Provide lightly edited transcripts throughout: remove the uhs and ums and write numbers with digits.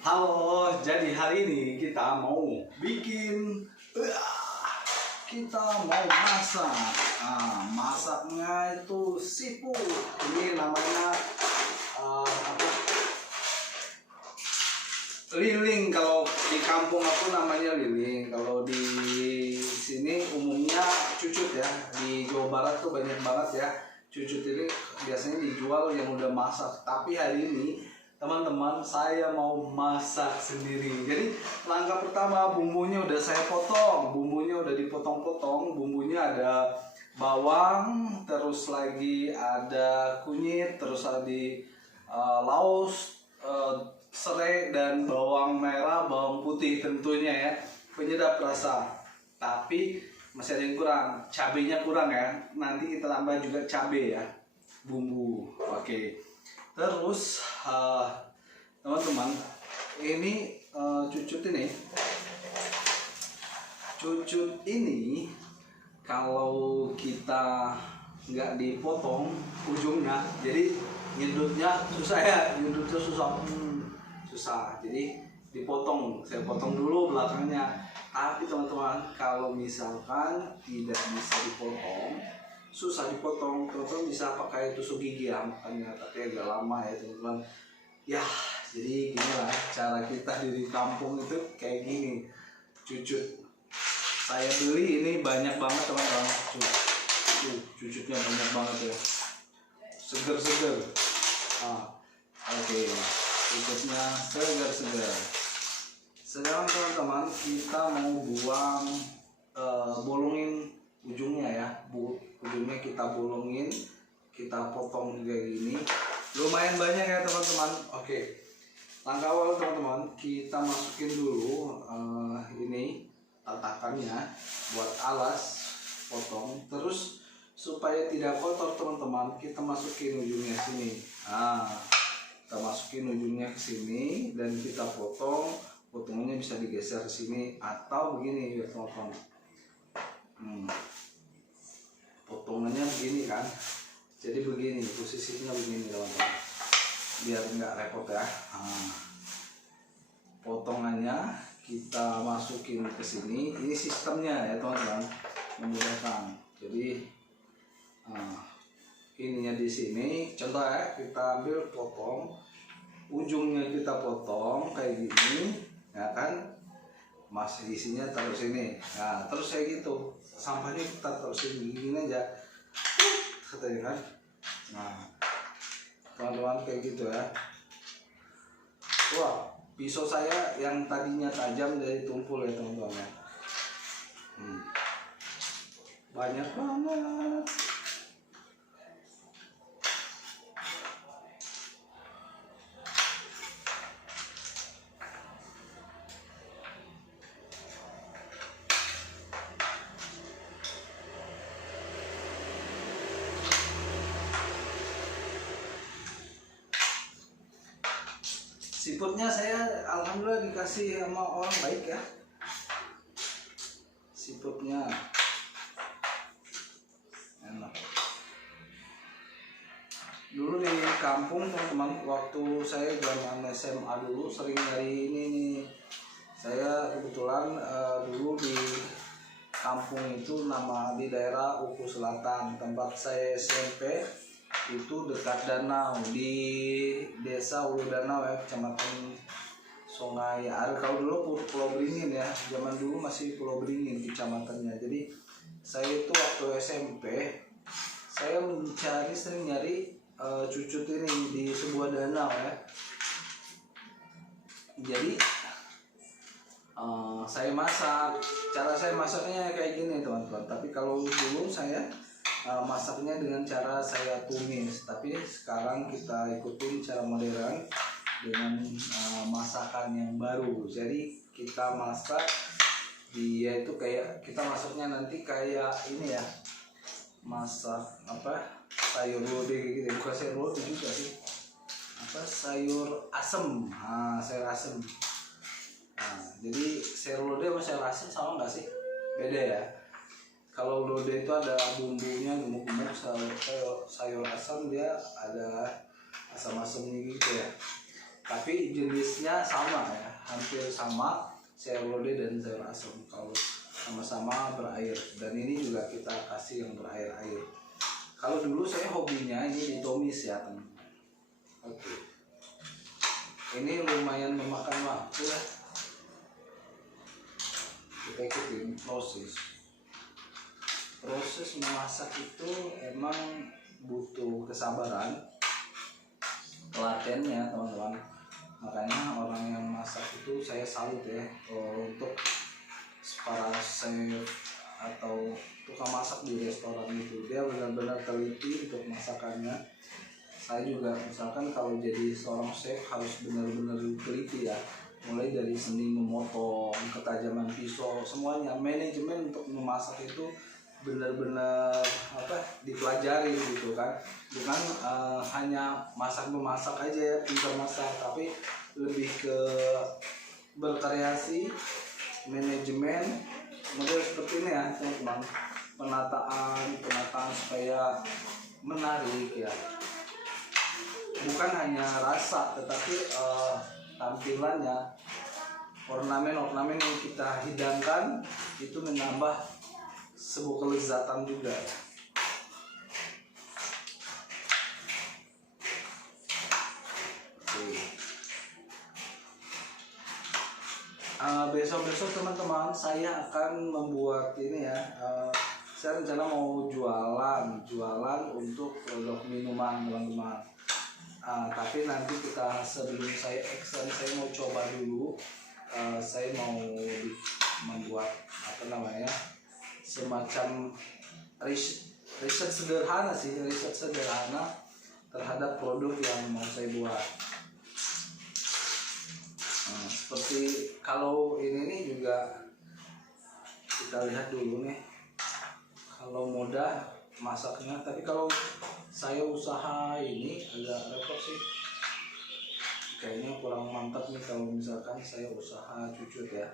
Halo, jadi hari ini kita mau bikin, kita mau masak. Masaknya itu seafood. Ini namanya liling. Kalau di kampung aku namanya liling. Kalau di sini umumnya cucut ya. Di Jawa Barat tuh banyak banget ya. Cucut ini biasanya dijual yang udah masak. Tapi hari ini teman-teman, saya mau masak sendiri. Jadi langkah pertama, bumbunya udah saya potong. Bumbunya udah dipotong-potong. Bumbunya ada bawang, terus lagi ada kunyit, terus ada laos, serai, dan bawang merah, bawang putih tentunya ya. Penyedap rasa. Tapi masih ada yang kurang, cabenya kurang ya. Nanti kita tambah juga cabe ya, bumbu. Oke. Terus teman-teman, ini cucut ini kalau kita nggak dipotong ujungnya, jadi nyedutnya susah ya, susah. Jadi dipotong, saya potong dulu belakangnya. Tapi teman-teman, kalau misalkan tidak bisa dipotong, susah dipotong, teman-teman bisa pakai tusuk gigi ya, makanya, tapi agak lama ya teman-teman ya. Jadi gini lah cara kita di kampung itu kayak gini. Cucut saya beli ini banyak banget teman-teman. Cucutnya banyak banget ya, seger-seger. Oke. Cucutnya seger-seger. Sekarang teman-teman, kita mau buang, bolongin ujungnya ya. Ujungnya kita bolongin, kita potong kayak gini. Lumayan banyak ya teman-teman. Oke. Langkah awal teman-teman, kita masukin dulu ini tatakannya buat alas potong. Terus supaya tidak kotor teman-teman, kita masukin ujungnya sini. Kita masukin ujungnya ke sini dan kita potong. Potongannya bisa digeser ke sini atau begini ya teman-teman. Potongannya begini kan. Jadi begini, posisinya begini teman-teman, biar nggak repot ya. Potongannya kita masukin ke sini. Ini sistemnya ya teman-teman, memudahkan. Jadi ininya di sini. Contoh ya, kita ambil potong, ujungnya kita potong kayak gini, ya kan. Masih isinya taruh sini. Nah, terus kayak gitu. Sampahnya kita taruh sini gini aja. Katanya kan. Nah, teman-teman kayak gitu ya. Wah, pisau saya yang tadinya tajam jadi tumpul ya teman-teman ya. Banyak banget. Seafoodnya saya alhamdulillah dikasih sama orang baik ya. Seafoodnya enak. Dulu di kampung teman-teman, waktu saya zaman SMA dulu sering nyari ini nih. Saya kebetulan dulu di kampung itu di daerah Uku Selatan, tempat saya SMP itu dekat danau di desa Ulu Danau ya, kecamatan Sungai Are. Kalau dulu Pulau Beringin ya, zaman dulu masih Pulau Beringin kecamatannya. Jadi saya itu waktu SMP saya sering nyari cucut ini di sebuah danau ya. Jadi saya masak. Cara saya masaknya kayak gini teman-teman. Tapi kalau dulu saya masaknya dengan cara saya tumis. Tapi sekarang kita ikutin cara modern dengan masakan yang baru. Jadi kita masak, dia itu kayak kita masaknya nanti kayak ini ya, masak sayur lodeh gitu. Bukan sayur lodeh juga sih, sayur asem. Sayur asem. Jadi sayur lodeh sama sayur asem sama nggak sih? Beda ya. Kalau lodeh itu ada bumbunya gemuk-gemuk, sayur asam dia ada asam-asamnya gitu ya. tapi jenisnya sama ya, hampir sama, sayur lodeh dan sayur asem kalau sama-sama berair. Dan ini juga kita kasih yang berair-air. Kalau dulu saya hobinya ini ditumis ya teman. Oke. Ini lumayan memakan waktu ya. Kita ikutin proses memasak itu emang butuh kesabaran, telaten ya teman-teman. Makanya orang yang masak itu saya salut ya, untuk para chef atau tukang masak di restoran itu, dia benar-benar teliti untuk masakannya. Saya juga misalkan kalau jadi seorang chef harus benar-benar teliti ya, mulai dari seni memotong, ketajaman pisau, semuanya. Manajemen untuk memasak itu benar-benar dipelajari gitu kan, bukan hanya memasak aja ya, pintar masak, tapi lebih ke berkreasi, manajemen model seperti ini ya teman-teman, penataan supaya menarik ya, bukan hanya rasa tetapi tampilannya, ornamen yang kita hidangkan itu menambah sebuah kelezatan juga ya. Besok-besok teman-teman saya akan membuat ini ya, saya rencana mau jualan untuk produk minuman teman-teman. Tapi nanti sebelum saya action, saya mau coba dulu, saya mau membuat semacam riset sederhana terhadap produk yang mau saya buat. Seperti kalau ini nih juga kita lihat dulu nih, kalau mudah masaknya, tapi kalau saya usaha ini agak repot sih, kayaknya kurang mantap nih kalau misalkan saya usaha cucut ya,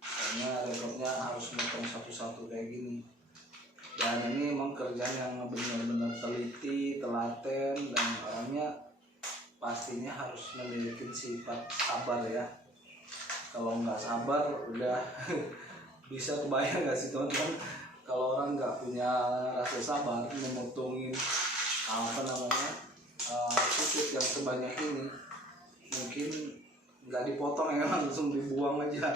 karena repotnya harus motong satu-satu kayak gini. Dan ini memang kerjaan yang benar-benar teliti, telaten, dan orangnya pastinya harus memiliki sifat sabar ya. Kalau nggak sabar udah bisa kebayang nggak sih teman-teman, kalau orang nggak punya rasa sabar memotongin cucut yang sebanyak ini, mungkin nggak dipotong ya, langsung dibuang aja.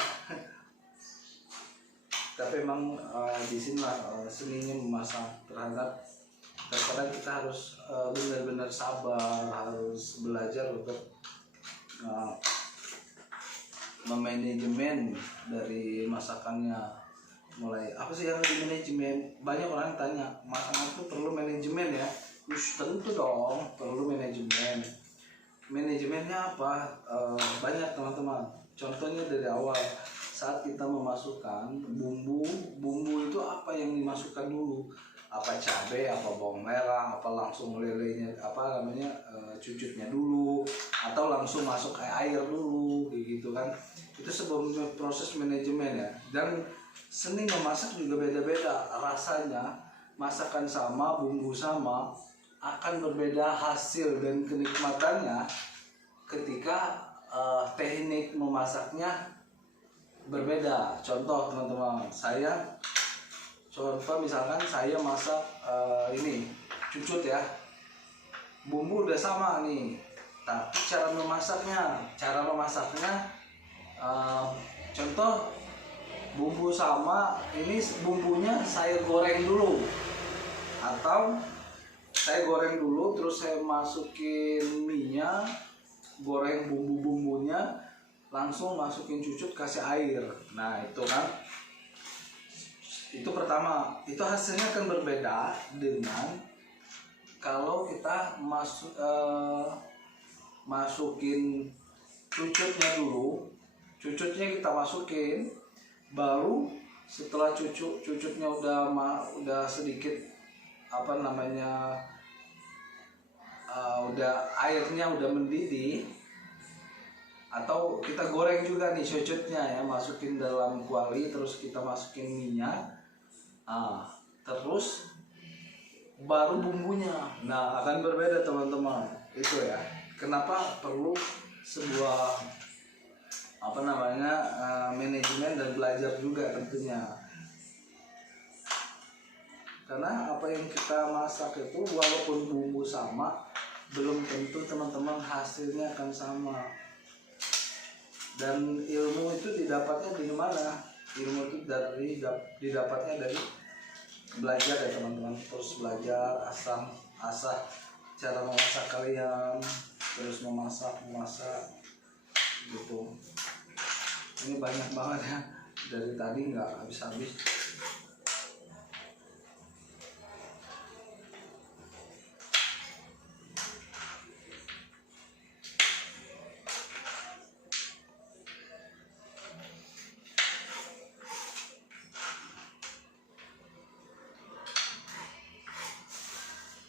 Tapi emang di sini seninya memasak, terhadap kadang kita harus benar-benar sabar, harus belajar untuk memanajemen dari masakannya. Mulai apa sih yang di manajemen? Banyak orang tanya, masakan itu perlu manajemen ya? Tentu dong perlu manajemen. Manajemennya apa? Banyak teman-teman. Contohnya dari awal, saat kita memasukkan bumbu itu apa yang dimasukkan dulu? Apa cabai, apa bawang merah, apa langsung lelenya, cucutnya dulu, atau langsung masuk air dulu, gitu kan? Itu sebuah proses manajemen ya. Dan seni memasak juga beda-beda rasanya. Masakan sama, bumbu sama, akan berbeda hasil dan kenikmatannya ketika teknik memasaknya berbeda. Contoh teman-teman, misalkan saya masak ini cucut ya, bumbu udah sama nih, tapi cara memasaknya contoh bumbu sama, ini bumbunya saya goreng dulu, atau saya goreng dulu terus saya masukin minyak, goreng bumbu-bumbunya, langsung masukin cucut, kasih air. Nah itu kan, itu pertama, itu hasilnya akan berbeda dengan kalau kita masukin cucutnya dulu, cucutnya kita masukin, baru setelah cucutnya udah sedikit udah airnya udah mendidih, atau kita goreng juga nih cucutnya ya, masukin dalam kuali, terus kita masukin minyak, terus baru bumbunya. Nah akan berbeda teman-teman, itu ya kenapa perlu sebuah manajemen dan belajar juga tentunya. Karena apa yang kita masak itu walaupun bumbu sama, belum tentu teman-teman hasilnya akan sama. Dan ilmu itu didapatnya di mana? Ilmu itu didapatnya dari belajar ya teman-teman. Terus belajar asah cara memasak kalian, terus memasak gitu. Ini banyak banget ya, dari tadi nggak habis-habis.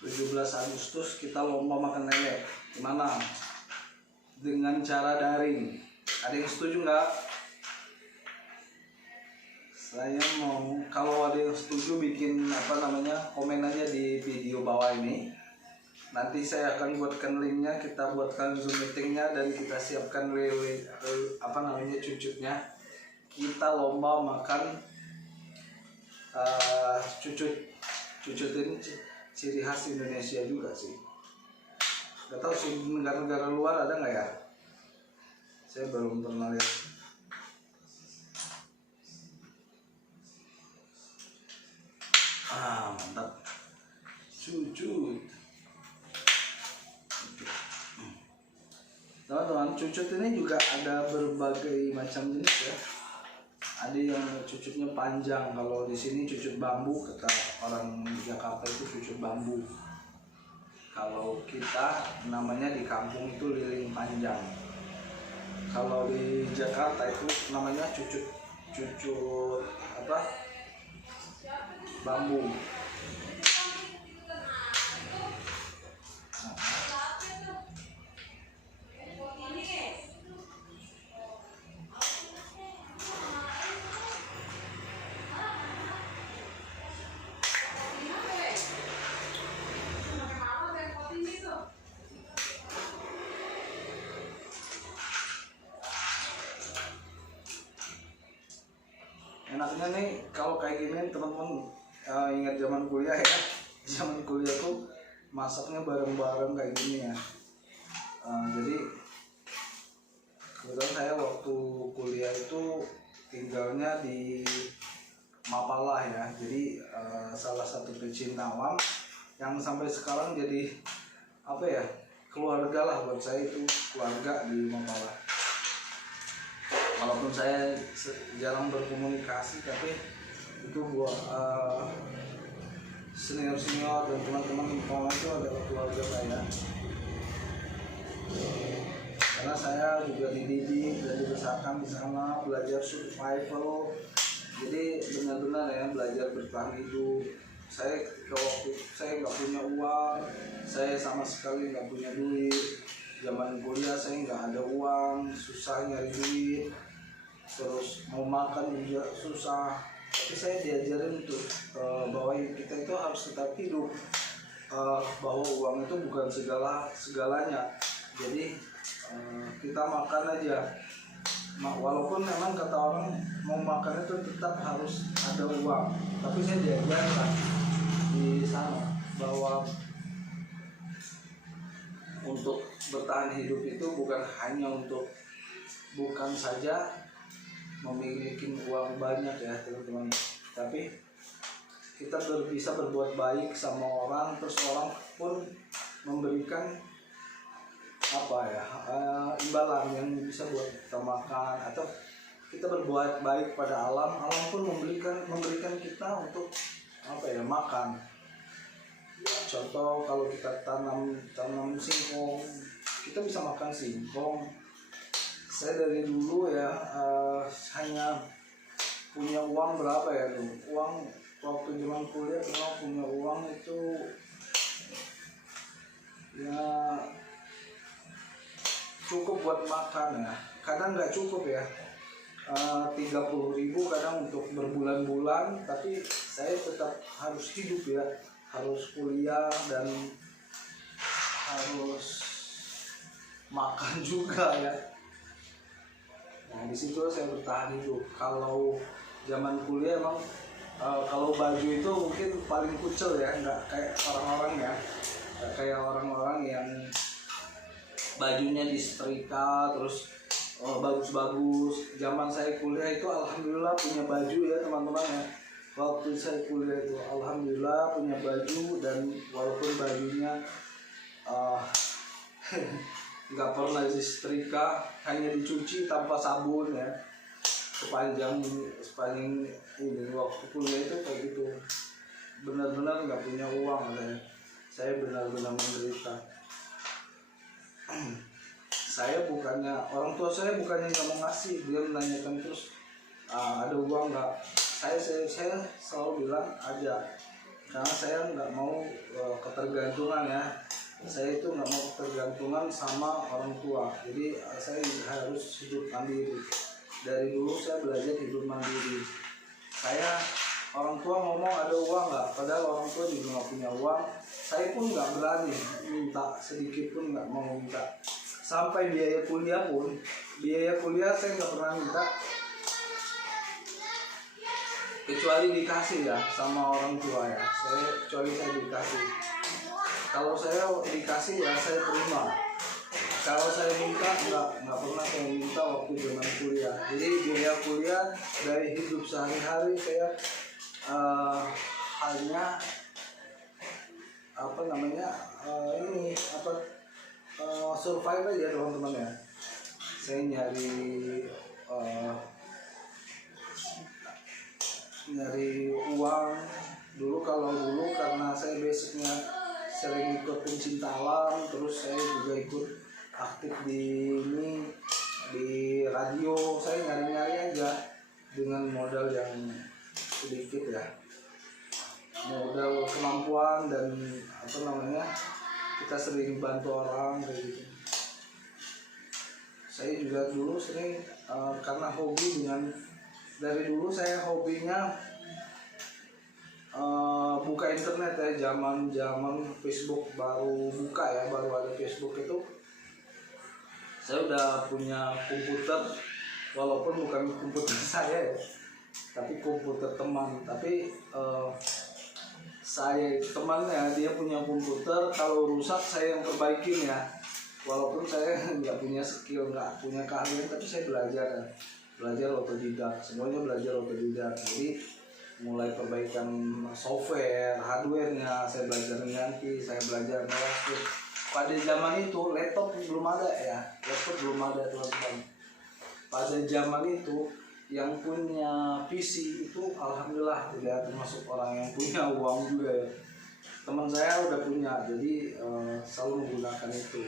17 Agustus kita lomba makan lele. Gimana? Dengan cara daring. Ada yang setuju nggak? Saya mau, kalau ada yang setuju bikin komen aja di video bawah ini. Nanti saya akan buatkan linknya, kita buatkan Zoom meetingnya, dan kita siapkan cucutnya. Kita lomba makan cucut ini ciri khas Indonesia juga sih. Gak tahu sih negara-negara luar ada nggak ya? Saya belum pernah lihat. Mantap. Cucut. Teman-teman, cucut ini juga ada berbagai macam jenis ya. Ada yang cucutnya panjang, kalau di sini cucut bambu, kata orang Jakarta itu cucut bambu. Kalau kita namanya di kampung itu liling panjang. Kalau di Jakarta itu namanya cucut bambu. Enaknya nih kalau kayak gini teman-teman, ingat zaman kuliah ya. Zaman kuliah tuh masaknya bareng-bareng kayak gini ya. Jadi kebetulan saya waktu kuliah itu tinggalnya di Mapalah ya. Jadi salah satu pecinta alam yang sampai sekarang jadi keluarga lah buat saya, itu keluarga di Mapalah. Walaupun saya jarang berkomunikasi, tapi itu buat senior dan teman-teman itu adalah keluarga saya. Karena saya juga dididik dan dibesarkan di sana, belajar survival. Jadi benar-benar ya belajar bertahan hidup. Saya ketika waktu saya nggak punya uang, saya sama sekali nggak punya duit. Zaman kuliah saya nggak ada uang, susah nyari duit. Terus mau makan juga susah, tapi saya diajarin untuk bahwa kita itu harus tetap hidup, bahwa uang itu bukan segalanya. Jadi kita makan aja, walaupun memang kata orang mau makan itu tetap harus ada uang, tapi saya diajarkan di sana bahwa untuk bertahan hidup itu bukan saja memiliki uang banyak ya teman-teman, tapi kita bisa berbuat baik sama orang, terus orang pun memberikan imbalan yang bisa buat kita makan, atau kita berbuat baik pada alam pun memberikan kita untuk makan. Contoh kalau kita tanam singkong, kita bisa makan singkong. Saya dari dulu ya hanya punya uang berapa ya tuh, uang waktu zaman kuliah kalau punya uang itu ya cukup buat makan ya, kadang nggak cukup ya, 30.000 kadang untuk berbulan-bulan, tapi saya tetap harus hidup ya, harus kuliah dan harus makan juga ya. Nah di situ saya bertahan hidup. Kalau zaman kuliah emang kalau baju itu mungkin paling kucel ya, nggak kayak orang-orang ya, nggak kayak orang-orang yang bajunya disetrika terus bagus-bagus. Zaman saya kuliah itu alhamdulillah punya baju ya teman-teman ya. Waktu saya kuliah itu alhamdulillah punya baju, dan walaupun bajunya nggak pernah disetrika, hanya dicuci tanpa sabun ya, sepanjang ini waktu kuliah itu kayak gitu. Benar-benar nggak punya uang saya benar-benar menderita. Saya bukannya, orang tua saya bukannya nggak mau ngasih, dia menanyakan terus ada uang nggak. Saya selalu bilang ada, karena saya nggak mau ketergantungan ya. Saya itu nggak mau ketergantungan sama orang tua, jadi saya harus hidup mandiri. Dari dulu saya belajar hidup mandiri. Orang tua ngomong ada uang nggak, padahal orang tua juga nggak punya uang. Saya pun nggak berani minta, sedikit pun nggak mau minta. Sampai biaya kuliah saya nggak pernah minta, kecuali dikasih ya sama orang tua ya. Kecuali saya dikasih. Kalau saya dikasih ya saya terima. Kalau saya minta nggak pernah saya minta waktu zaman kuliah. Jadi biaya kuliah dari hidup sehari-hari saya hanya survive aja teman-teman ya. Saya nyari uang dulu. Kalau dulu karena saya basicnya sering ikut pencinta alam, terus saya juga ikut aktif di radio. Saya nyari-nyari aja dengan modal yang sedikit ya, modal kemampuan dan kita sering bantu orang kayak gitu. Saya juga dulu sering karena hobi dari dulu saya hobinya buka internet ya. Zaman Facebook baru buka ya, baru ada Facebook itu saya udah punya komputer, walaupun bukan komputer saya ya, tapi komputer teman. Tapi saya temannya dia punya komputer, kalau rusak saya yang perbaikin ya. Walaupun saya nggak punya skill, nggak punya keahlian, tapi saya belajar otodidak, semuanya belajar otodidak. Jadi mulai perbaikan software, hardware-nya saya belajar ganti, saya belajar ngerakit. Pada zaman itu laptop belum ada ya, teman-teman. Pada zaman itu yang punya PC itu alhamdulillah tidak termasuk orang yang punya uang juga ya. Teman saya udah punya, jadi selalu menggunakan itu.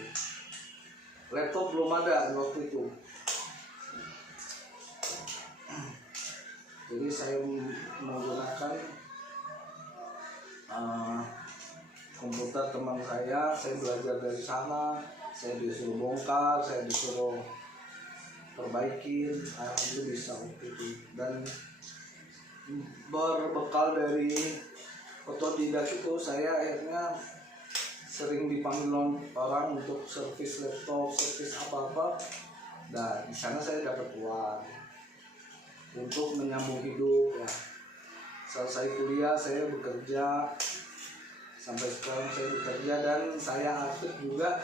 Laptop belum ada waktu itu. Jadi saya menggunakan komputer teman saya belajar dari sana. Saya disuruh bongkar, saya disuruh perbaikin, alhamdulillah bisa waktu itu. Dan berbekal dari otodidak itu saya akhirnya sering dipanggil orang untuk servis laptop, servis apa-apa. Dan di sana saya dapat uang untuk menyambung hidup ya. Selesai kuliah saya bekerja, sampai sekarang saya bekerja, dan saya aktif juga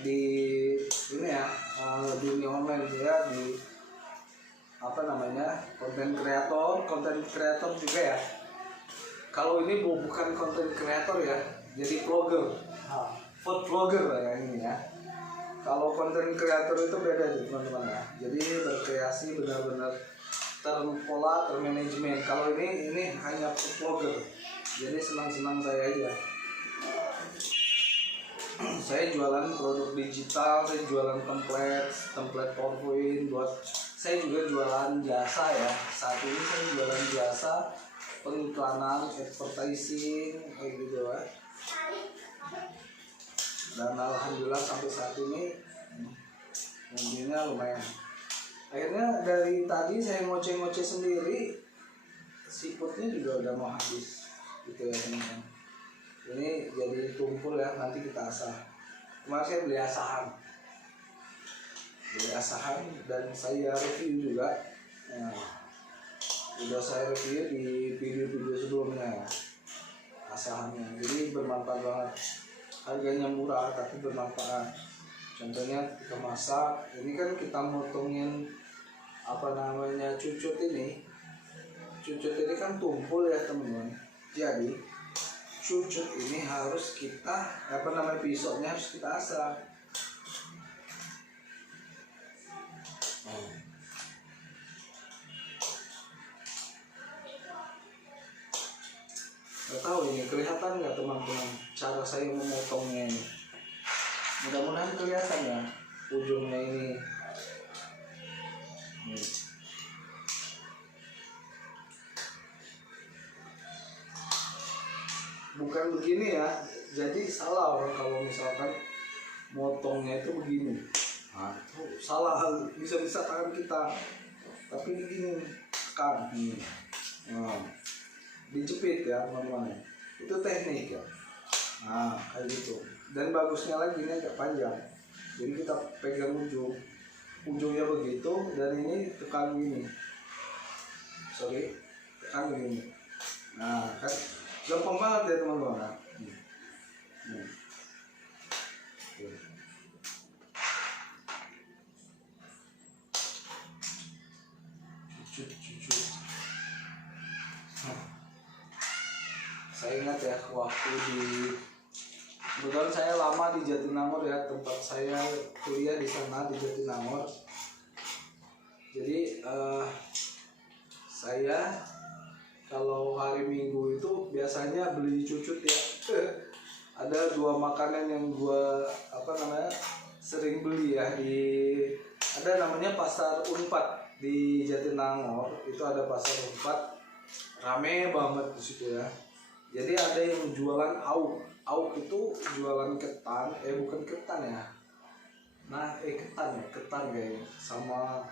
di dunia online ya, di konten kreator juga ya. Kalau ini bukan konten kreator ya, jadi vlogger, food vlogger ya ini ya. Kalau konten kreator itu beda teman-teman ya. Jadi berkreasi benar-benar terpola, termanajemen. Kalau ini hanya food vlogger. Jadi senang-senang saya aja. Saya jualan produk digital, saya jualan template PowerPoint saya juga jualan jasa ya. Saat ini saya jualan jasa pengiklanan, advertising kayak gitu ya. Dan alhamdulillah sampai saat ini mungkinnya lumayan. Akhirnya dari tadi saya ngoceh-ngoceh sendiri, siputnya juga udah mau habis gitu ya teman-teman. Ini jadi tumpul ya, nanti kita asah. Kemarin saya beli asahan, dari asahan dan saya review juga. Nah, udah saya review di video-video sebelumnya asahannya, jadi bermanfaat banget, harganya murah tapi bermanfaat. Contohnya kita masak, ini kan kita motongin apa namanya cucut ini kan tumpul ya teman-teman. Jadi cucut ini harus kita apa namanya pisaunya harus kita asah. Nggak tahu ini kelihatan nggak teman-teman cara saya memotongnya ini. Mudah-mudahan kelihatan ya ujungnya ini. Bukan begini ya, jadi salah orang kalau misalkan motongnya itu begini. Nah, itu salah, bisa-bisa tangan kita, tapi begini tekan. Nah, dijepit ya teman-teman, itu teknik ya. Nah kayak gitu, dan bagusnya lagi ini agak panjang, jadi kita pegang ujungnya begitu, dan ini tekan gini, tekan gini. Nah kan gampang banget ya teman-teman. Cucut. Saya ingat ya waktu kebetulan saya lama di Jatinangor ya, tempat saya kuliah di sana di Jatinangor. Jadi saya kalau hari Minggu itu biasanya beli cucut ya. Ada 2 makanan yang gua sering beli ya, ada namanya Pasar Unpad di Jatinangor. Itu ada Pasar Unpad, rame banget di situ ya. Jadi ada yang jualan AUK. AUK itu jualan ketan, bukan ketan ya. Nah, ketan kayaknya. Sama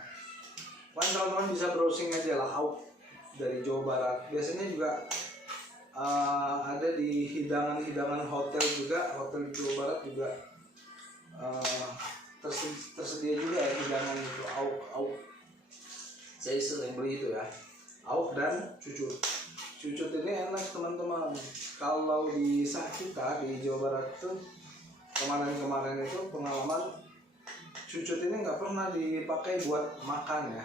teman-teman bisa browsing aja lah, AUK dari Jawa Barat. Biasanya juga ada di hidangan hotel juga, hotel Jawa Barat juga tersedia juga ya hidangan itu AUK. Saya sering beli itu ya, AUK dan cucut. Cucut ini enak teman-teman. Kalau di kita di Jawa Barat tuh kemarin itu pengalaman, cucut ini nggak pernah dipakai buat makan ya,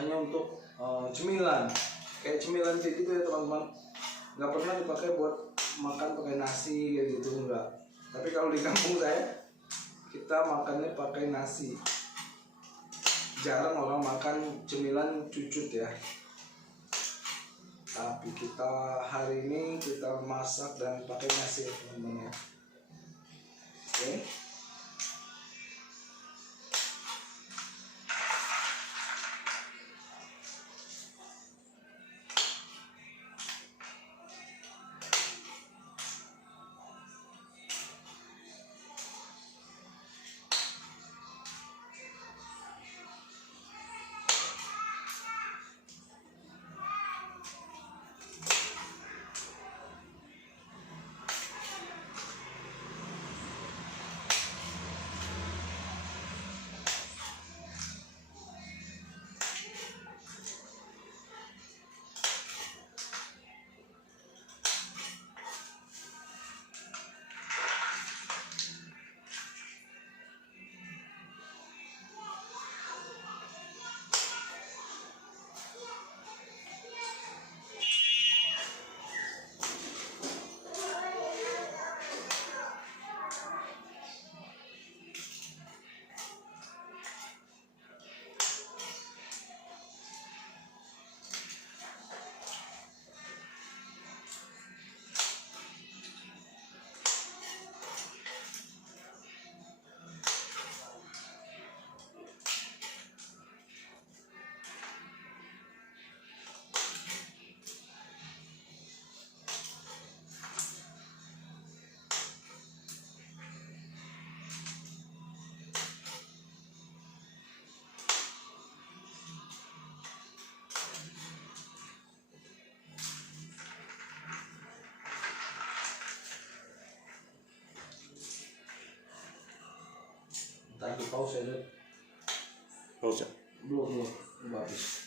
hanya untuk cemilan, kayak cemilan kayak gitu ya teman-teman. Nggak pernah dipakai buat makan pakai nasi kayak gitu, enggak. Tapi kalau di kampung saya, kita makannya pakai nasi. Jarang orang makan cemilan cucut ya. Tapi kita hari ini kita masak dan pakai nasi ya teman-teman ya. Oke. Ntar di pause ya. Haus ya? Belum habis.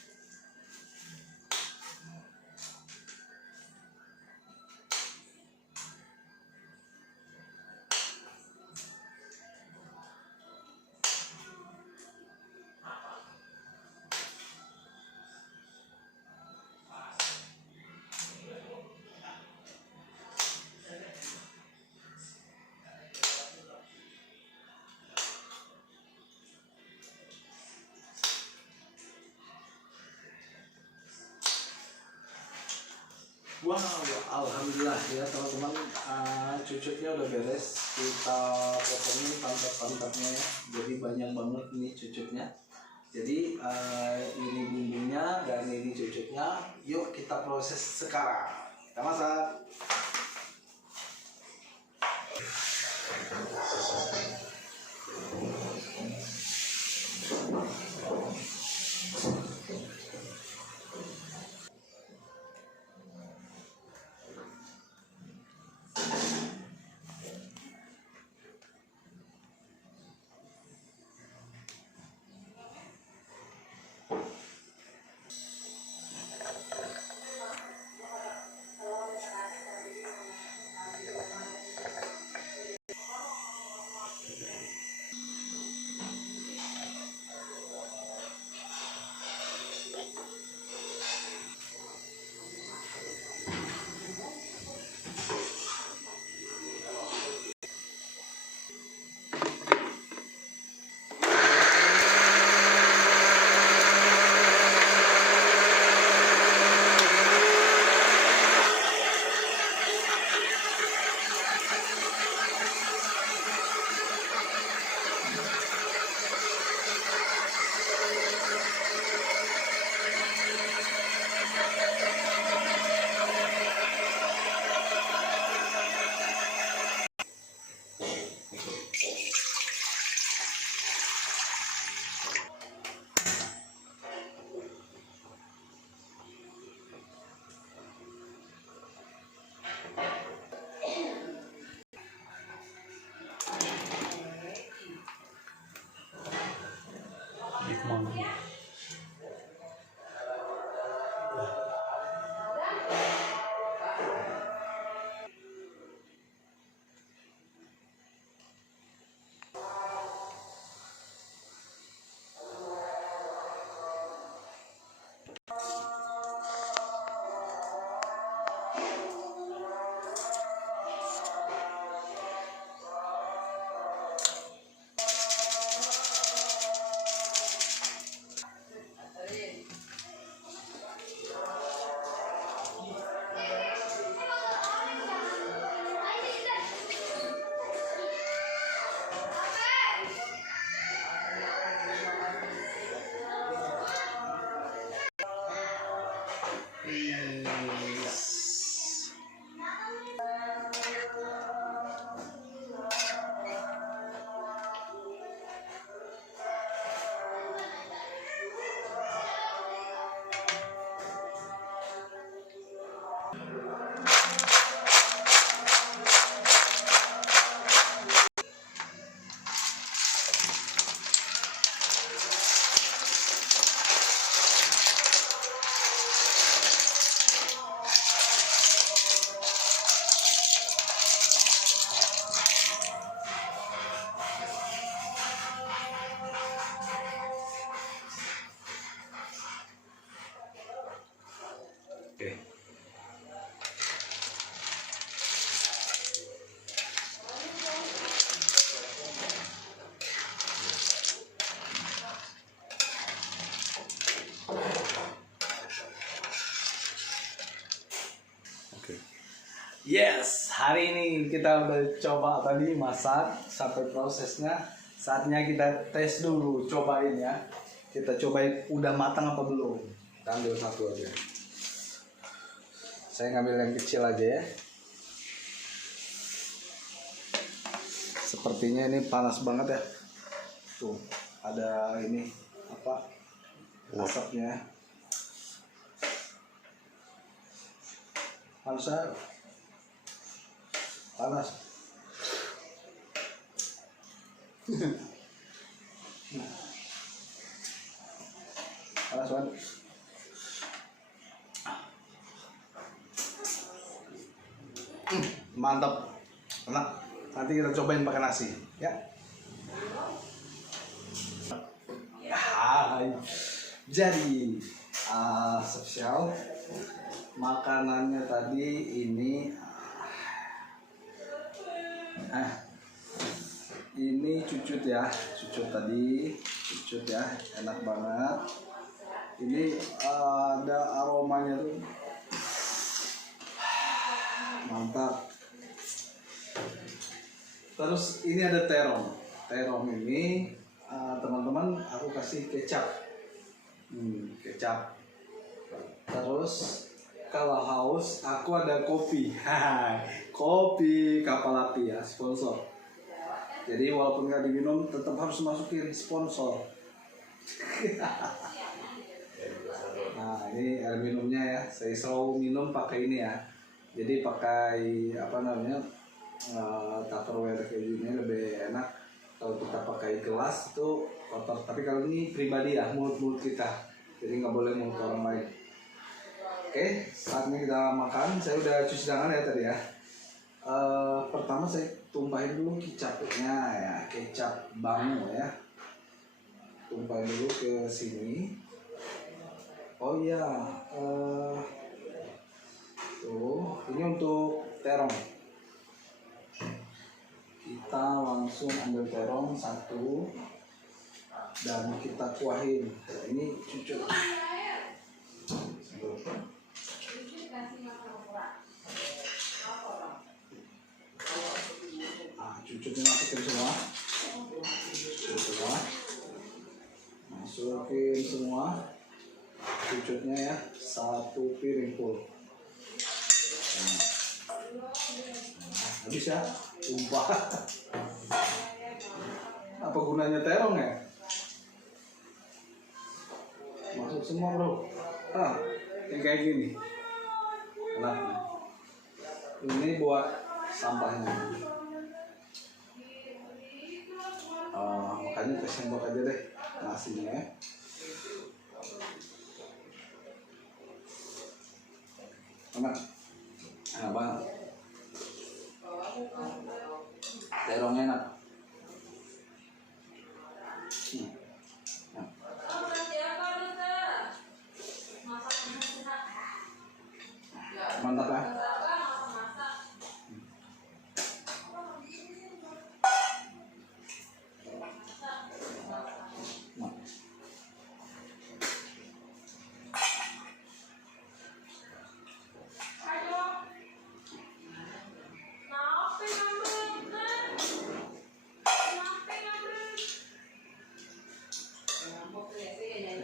Wow, alhamdulillah ya teman-teman, cucutnya udah beres. Kita potongin pantat-pantatnya ya, jadi banyak banget nih cucutnya. Jadi ini bumbunya dan ini cucutnya. Yuk kita proses sekarang, kita masak. Yes, hari ini kita udah coba tadi masak sampai prosesnya. Saatnya kita tes dulu, cobain ya. Kita cobain udah matang apa belum. Kita ambil satu aja. Saya ngambil yang kecil aja ya. Sepertinya ini panas banget ya. Tuh, ada ini apa? Asapnya. Panas. Alas Wan. Mantap, enak. Nanti kita cobain pakai nasi, ya. Hai. Jadi spesial makanannya tadi ini. Ini cucut ya, cucut tadi, cucut ya, enak banget. Ini ada aromanya tuh, mantap. Terus ini ada terong, terong ini teman-teman aku kasih kecap, kecap. Terus kalau haus aku ada kopi, kopi kapal api ya, sponsor. Jadi walaupun nggak diminum tetap harus masukin sponsor. Nah ini air minumnya ya, saya selalu minum pakai ini ya. Jadi pakai apa namanya Tupperware kayak gini lebih enak. Kalau kita pakai gelas itu kotor. Tapi kalau ini pribadi ya, mulut kita. Jadi nggak boleh mulut orang lain. Oke, saatnya kita makan. Saya udah cuci tangan ya tadi ya. Pertama saya tumpahin dulu kecapnya ya, kecap bangu ya. Tumpahin dulu ke sini. Oh iya, tuh ini untuk terong. Kita langsung ambil terong satu dan kita kuahin. Ini cucut. Cucutnya masukin semua, masukin semua cucutnya ya, satu piring full. Habis ya, tumpah. Apa gunanya terong ya? Masuk semua bro. Yang kayak gini. Enak. Ini buat sampahnya. Makanya kita sendok aja deh nasinya ya. Enak banget, terongnya enak. Mantap ya.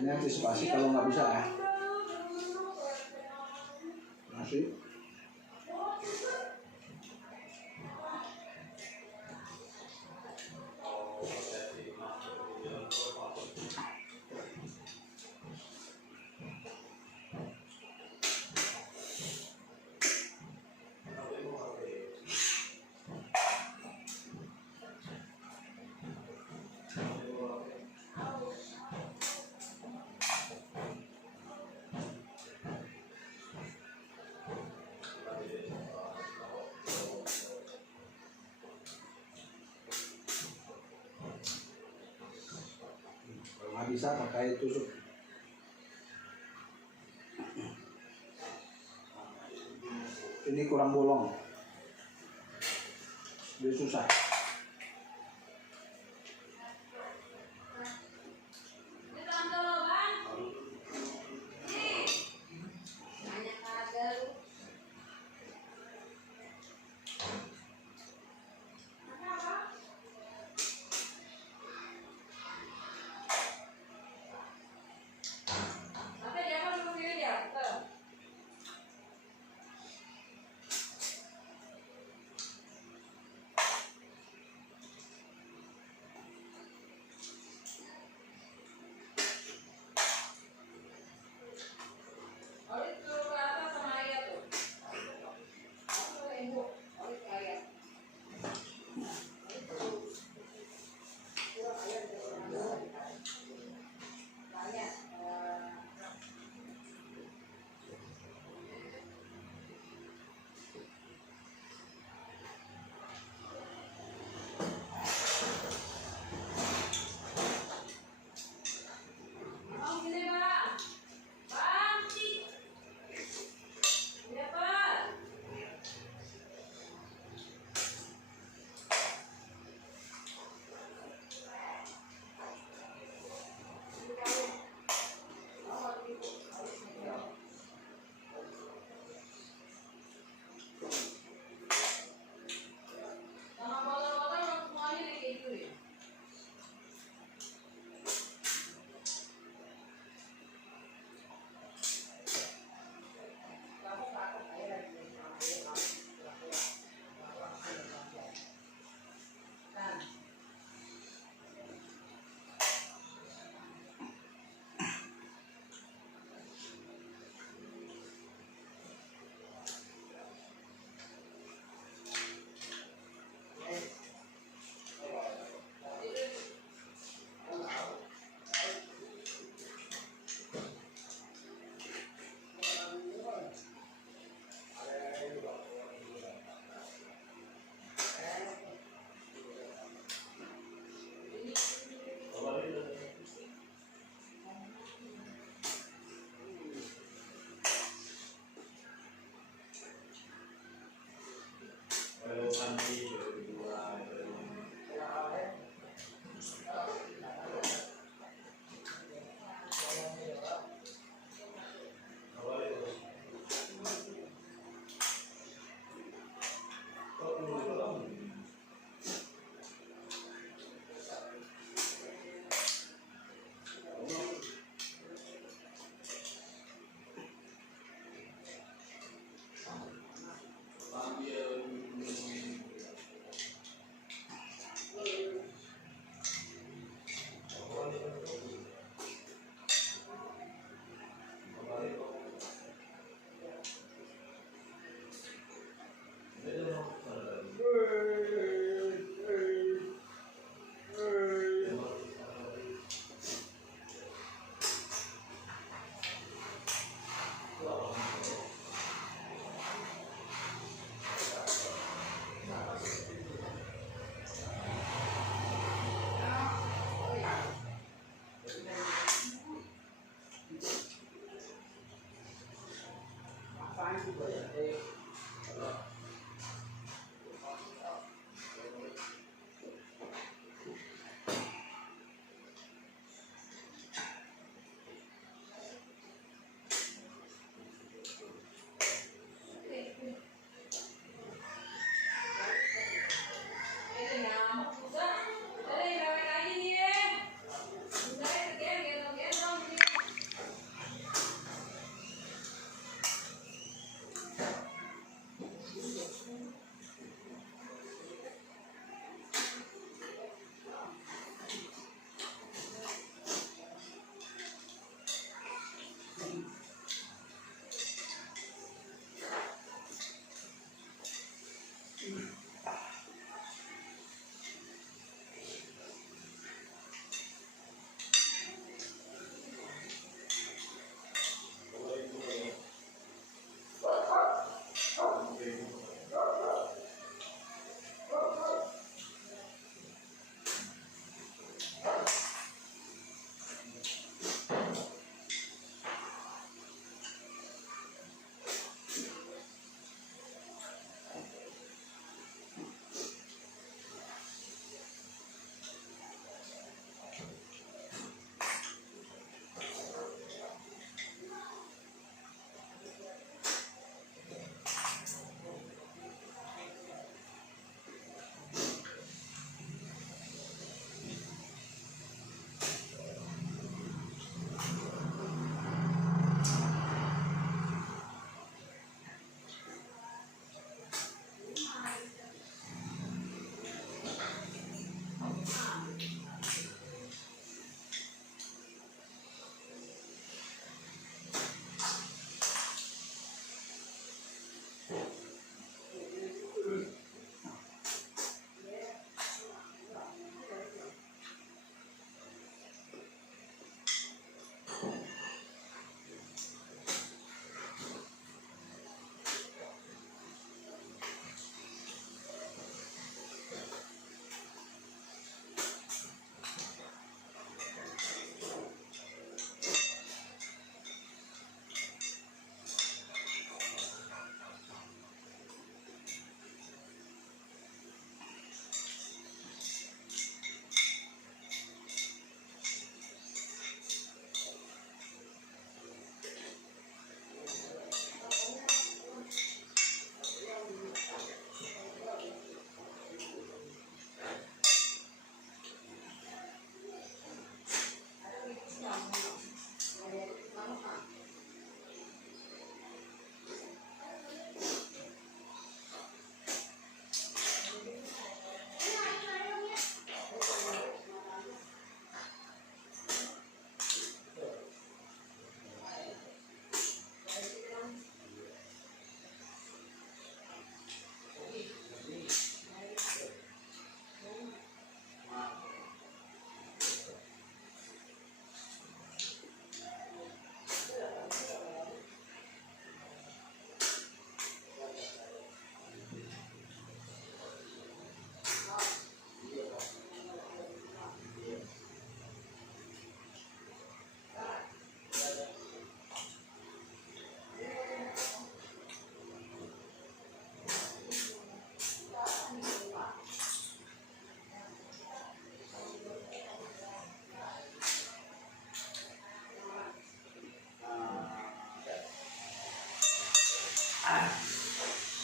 Ini antisipasi kalau nggak bisa ya. Nasi. Bisa pakai tusuk. Ini kurang bolong, dia susah.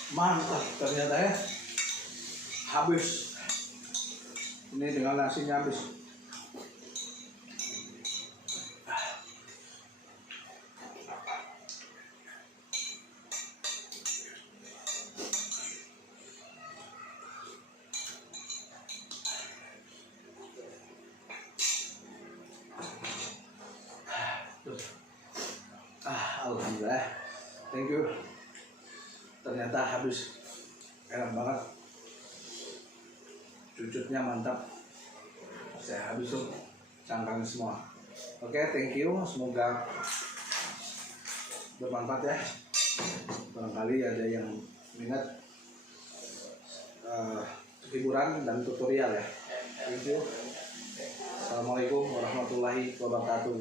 Mantap ternyata ya, habis ini dengan nasinya habis. Alhamdulillah, thank you. Ternyata habis, enak banget, cucutnya mantap. Saya habis tuh cangkang semua. Oke, thank you, semoga bermanfaat ya. Barangkali ada yang minat hiburan dan tutorial ya. Thank you. Assalamualaikum warahmatullahi wabarakatuh.